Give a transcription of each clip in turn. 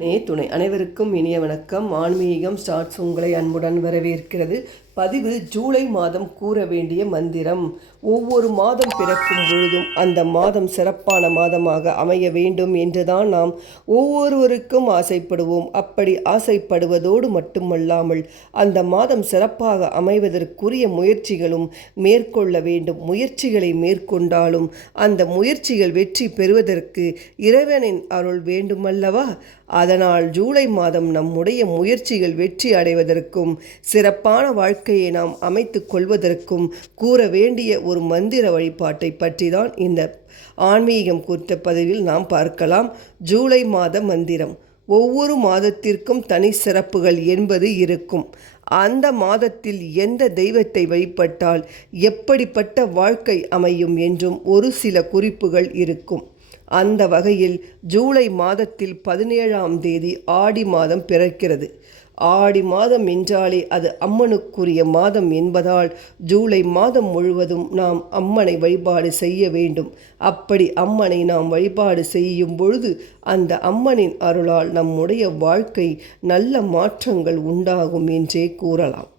நே துணை அனைவருக்கும் இனிய வணக்கம். ஆன்மீகம் ஸ்டார்ட்ஸ் உங்களை அன்புடன் வரவேற்கிறது. பதிவு ஜூலை மாதம் கூற வேண்டிய மந்திரம் ஒவ்வொரு மாதம் பிறக்கும் பொழுதும் அந்த மாதம் சிறப்பான மாதமாக அமைய வேண்டும் என்றுதான் நாம் ஒவ்வொருவருக்கும் ஆசைப்படுவோம். அப்படி ஆசைப்படுவதோடு மட்டுமல்லாமல் அந்த மாதம் சிறப்பாக அமைவதற்குரிய முயற்சிகளும் மேற்கொள்ள வேண்டும். முயற்சிகளை மேற்கொண்டாலும் அந்த முயற்சிகள் வெற்றி பெறுவதற்கு இறைவனின் அருள் வேண்டுமல்லவா? அதனால் ஜூலை மாதம் நம்முடைய முயற்சிகள் வெற்றி அடைவதற்கும் சிறப்பான வாழ்க்கை வாழ்க்கையை நாம் அமைத்து கொள்வதற்கும் கூற வேண்டிய ஒரு மந்திர வழிபாட்டை பற்றி தான் இந்த ஆன்மீகம் குறித்த பதிவில் நாம் பார்க்கலாம். ஜூலை மாத மந்திரம். ஒவ்வொரு மாதத்திற்கும் தனி சிறப்புகள் என்பது இருக்கும். அந்த மாதத்தில் எந்த தெய்வத்தை வழிபட்டால் எப்படிப்பட்ட வாழ்க்கை அமையும் என்றும் ஒரு சில குறிப்புகள் இருக்கும். அந்த வகையில் ஜூலை மாதத்தில் பதினேழாம் தேதி ஆடி மாதம் பிறக்கிறது. ஆடி மாதம் என்றாலே அது அம்மனுக்குரிய மாதம் என்பதால் ஜூலை மாதம் முழுவதும் நாம் அம்மனை வழிபாடு செய்ய வேண்டும். அப்படி அம்மனை நாம் வழிபாடு செய்யும் பொழுது அந்த அம்மனின் அருளால் நம்முடைய வாழ்க்கை நல்ல மாற்றங்கள் உண்டாகும் என்றே கூறலாம்.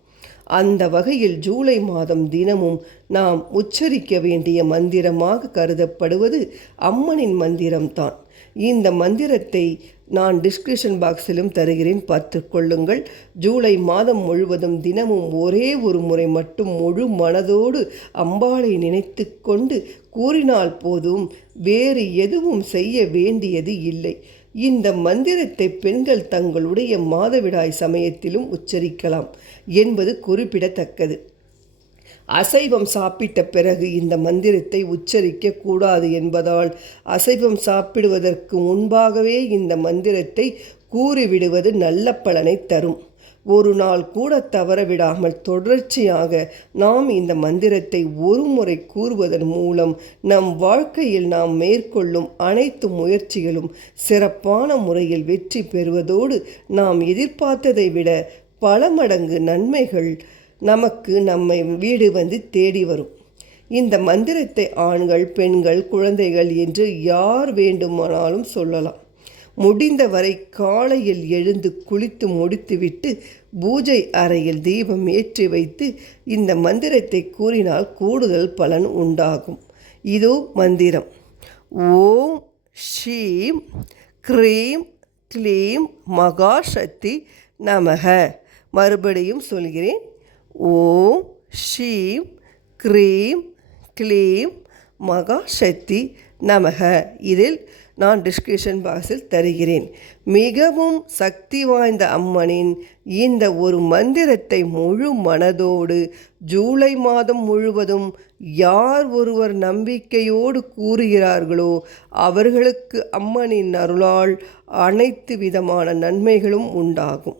அந்த வகையில் ஜூலை மாதம் தினமும் நாம் உச்சரிக்க வேண்டிய மந்திரமாக கருதப்படுவது அம்மனின் மந்திரம்தான். இந்த மந்திரத்தை நான் டிஸ்கிரிப்ஷன் பாக்ஸிலும் தருகிறேன். பார்த்து கொள்ளுங்கள். ஜூலை மாதம் முழுவதும் தினமும் ஒரே ஒரு முறை மட்டும் முழு மனதோடு அம்பாளை நினைத்து கொண்டு கூறினால் போதும். வேறு எதுவும் செய்ய வேண்டியது இல்லை. இந்த மந்திரத்தை பெண்கள் தங்களுடைய மாதவிடாய் சமயத்திலும் உச்சரிக்கலாம் என்பது குறிப்பிடத்தக்கது. அசைவம் சாப்பிட்ட பிறகு இந்த மந்திரத்தை உச்சரிக்க கூடாது என்பதால் அசைவம் சாப்பிடுவதற்கு முன்பாகவே இந்த மந்திரத்தை கூறிவிடுவது நல்ல பலனை தரும். ஒரு நாள் கூட தவறவிடாமல் தொடர்ச்சியாக நாம் இந்த மந்திரத்தை ஒரு முறை கூறுவதன் மூலம் நம் வாழ்க்கையில் நாம் மேற்கொள்ளும் அனைத்து முயற்சிகளும் சிறப்பான முறையில் வெற்றி பெறுவதோடு நாம் எதிர்பார்த்ததை விட பல மடங்கு நன்மைகள் நமக்கு நம்மை வீடு வந்து தேடி வரும். இந்த மந்திரத்தை ஆண்கள் பெண்கள் குழந்தைகள் என்று யார் வேண்டுமானாலும் சொல்லலாம். முடிந்தவரை காலையில் எழுந்து குளித்து முடித்துவிட்டு பூஜை அறையில் தீபம் ஏற்றி வைத்து இந்த மந்திரத்தை கூறினால் கூடுதல் பலன் உண்டாகும். இதோ மந்திரம். ஓம் ஷீம் க்ரீம் க்ளீம் மகாசக்தி நமக. மறுபடியும் சொல்கிறேன். ஓம் ஷீம் க்ரீம் க்ளீம் மகாசக்தி நமக. இதில் நான் டிஸ்கிரிப்ஷன் பாக்ஸில் தருகிறேன். மிகவும் சக்தி வாய்ந்த அம்மனின் இந்த ஒரு மந்திரத்தை முழு மனதோடு ஜூலை மாதம் முழுவதும் யார் ஒருவர் நம்பிக்கையோடு கூறுகிறார்களோ அவர்களுக்கு அம்மனின் அருளால் அனைத்து விதமான நன்மைகளும் உண்டாகும்.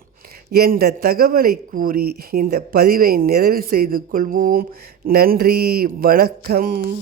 என்ற தகவலை கூறி இந்த பதிவை நிறைவு செய்து கொள்வோம். நன்றி வணக்கம்.